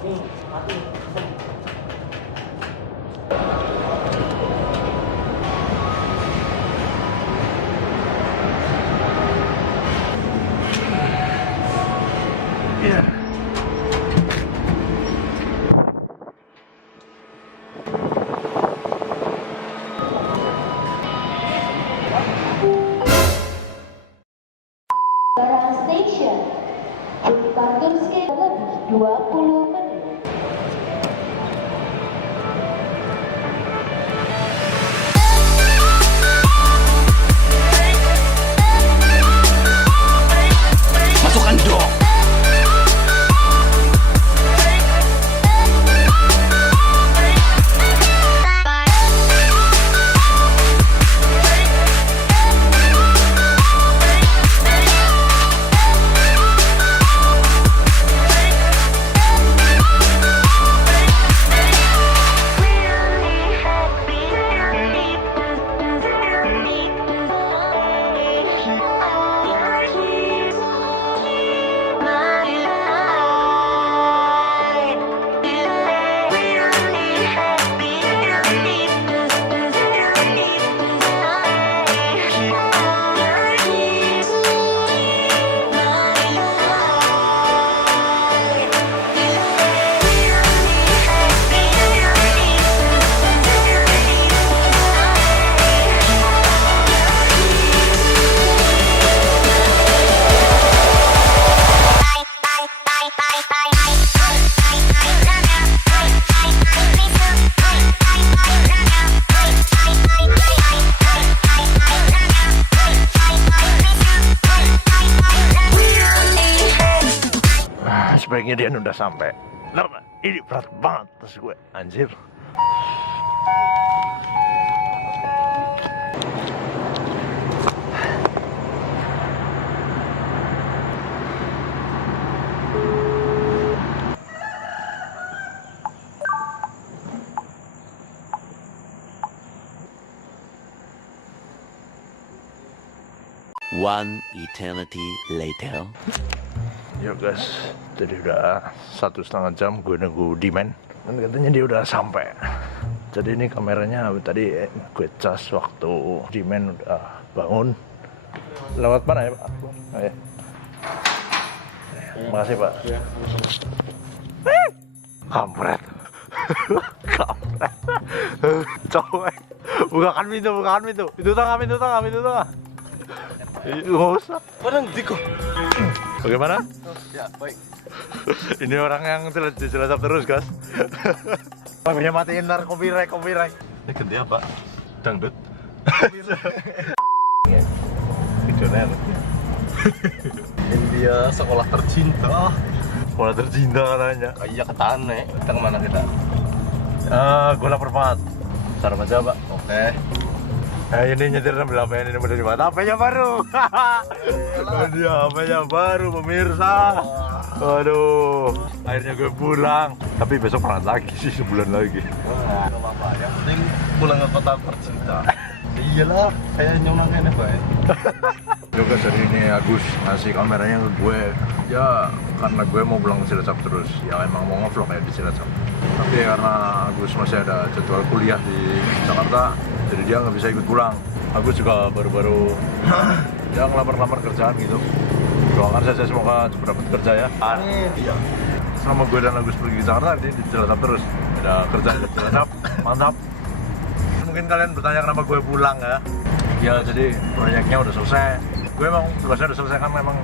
Nih, mati. Iya. Barang Station, Parkir sekitar lebih 20 menit. Masukkan dong. Sebaiknya dia udah sampai. Kenapa? Ini berat banget tas gue, anjir. One eternity later. Yo guys, tadi udah 1,5 jam gue nunggu Dimen dan katanya dia udah sampai. Jadi ini kameranya tadi gue cas waktu Dimen udah bangun. Lewat mana ya Pak? Oh, ya. Makasih Pak. Kampret. Kampret. Cowok. Bukakan pintu, bukakan pintu. Pintu tengah, pintu tengah, pintu tengah. Nggak usah. Padang diko. Bagaimana? Ya, baik. Ini orang yang dijelasap terus, guys. Makanya matiin ntar copyright. Ini ganti apa? Dangdut. Visioner. India sekolah tercinta. Sekolah tercinta katanya. Kayak ketane. Kita kemana kita? Gue lapar banget. Sarapan aja, Pak. Oke. Ini nyetir sambil HP ini udah dibuat HP-nya baru. Dia HP-nya baru pemirsa. Waduh, akhirnya gue pulang. Tapi besok berangkat lagi sih, sebulan lagi. Wah, gak apa-apa ya. Penting pulang ke kota tercinta. Iyalah, kayak nyonangnya baik. Juga dari ini Agus ngasih kameranya ke gue. Ya karena gue mau pulang ke Cilacap terus. Ya emang mau ngevlog ya di Cilacap. Tapi karena Agus masih ada jadwal kuliah di Jakarta, jadi dia nggak bisa ikut pulang. Agus juga baru-baru ya ngelamar-lamar kerjaan gitu. Doakan saja semoga cepat dapat kerja ya. Iya. Selama gue dan Agus pergi ke Jakarta, dia di Cilacap terus. Ada kerjaan di Cilacap, mantap. Mungkin kalian bertanya kenapa gue pulang ya. Ya jadi proyeknya udah selesai. Gue emang tugasnya udah selesai kan, memang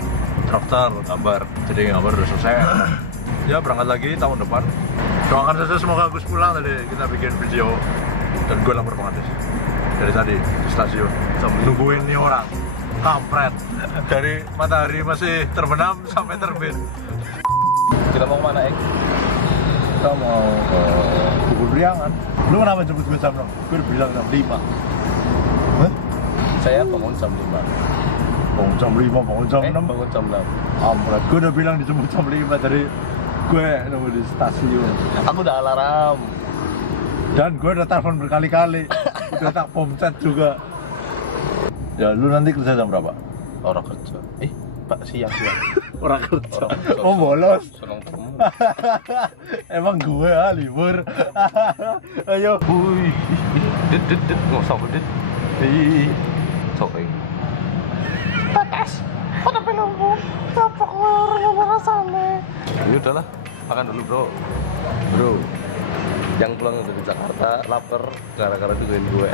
drafter gambar. Jadi gambar udah selesai. Ya berangkat lagi tahun depan. Doakan saja semoga Agus pulang. Tadi kita bikin video dan gue lapar banget sih. Dari tadi di stasiun sambil nungguin nih orang kampret dari matahari masih terbenam sampai terbit. Kita mau kemana, Eng? Kita mau ke Bogor Priangan. Lu kenapa jemput gue jam 6? Gue udah bilang jam 5. Hah? Saya bangun jam 5. Bangun jam 5, bangun jam 6. Bangun jam 6. Kampret, gue udah bilang dijemput jam 5 dari gue nunggu di stasiun. Aku udah alarm. Dan gue udah telepon berkali-kali. Udah tak pom chat juga. Ya lu nanti kerja jam berapa? Orang kerja. Pak siang. Orang kerja. Oh bolos. Seneng temu. Emang gue libur. Ayo. Wih, dit, ngosok dit. Ih, sok ini. Ya udahlah, makan dulu bro. Yang pulang dari Jakarta lapar gara-gara nungguin gue.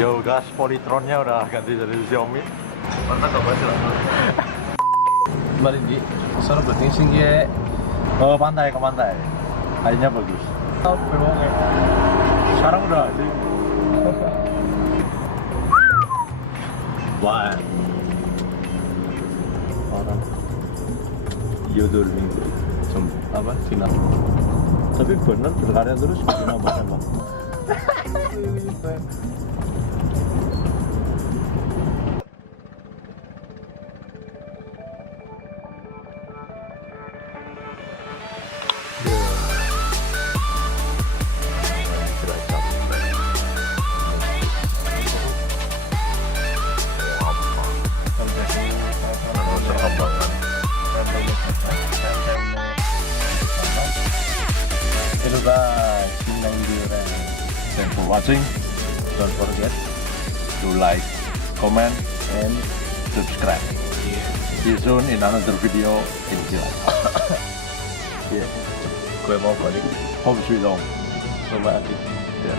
Yo gas, Polytronnya udah ganti dari Xiaomi. Mantap gak banget lah. Kembali di sana berarti sing ya. Oh pantai ke pantai. Airnya bagus. Sekarang udah ada. Wah. Orang Yodol minggu. apa sinar. Tapi bener berkarya terus sinar bahkan bang. Hello guys, Sinang Duren. Thanks for watching. Don't forget To like, comment, and subscribe. See you soon in another video in July. yeah. Gue mau balik Home sweet home. sama adik. Ya.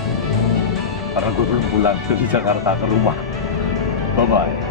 Karena gue belum pulang dari Jakarta ke rumah. Bye bye.